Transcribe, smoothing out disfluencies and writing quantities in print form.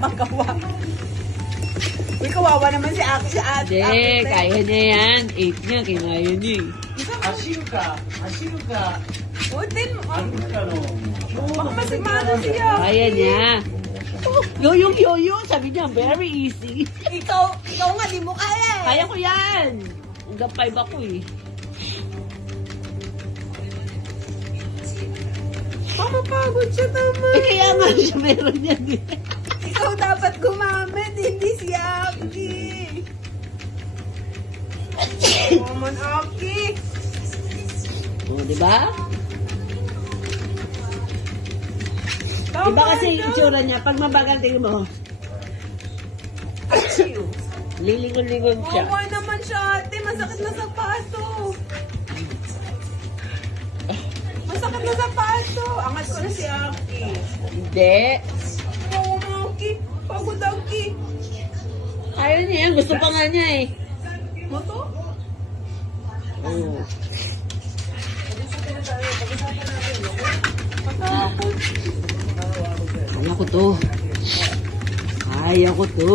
Magawa. Uy, kawawa naman si Aki sa ate. Hindi, kaya niya yan. 8 niya, kinaya niya eh. 走るか走るか Utin mo. 歩くかの Baka masimano siya. Kaya niya. Oh, yoyo, sabi niya, very easy. Ikaw nga, di mo kaya eh. Kaya ko yan. Hanggang 5 ako eh. Mamapagod siya naman. Eh, kaya nga siya meron yan eh. Ikaw dapat gumamit, hindi si Aki. Naman, Aki. Oh, di ba? Tama Iba kasi na. yung itsura niya, pag mabagal tingin mo, Achoo. lilingon-lingon siya. Kawawa naman siya, ate. Masakit na sa pato. Masakit na sa pato. Angat ko na si Aki. Hindi. Oo, Aki. Pagod Aki. Ayaw niya yan, gusto pa nga niya eh. Mo to? Oh. Matakot. Kaya ko to. Kaya ko to.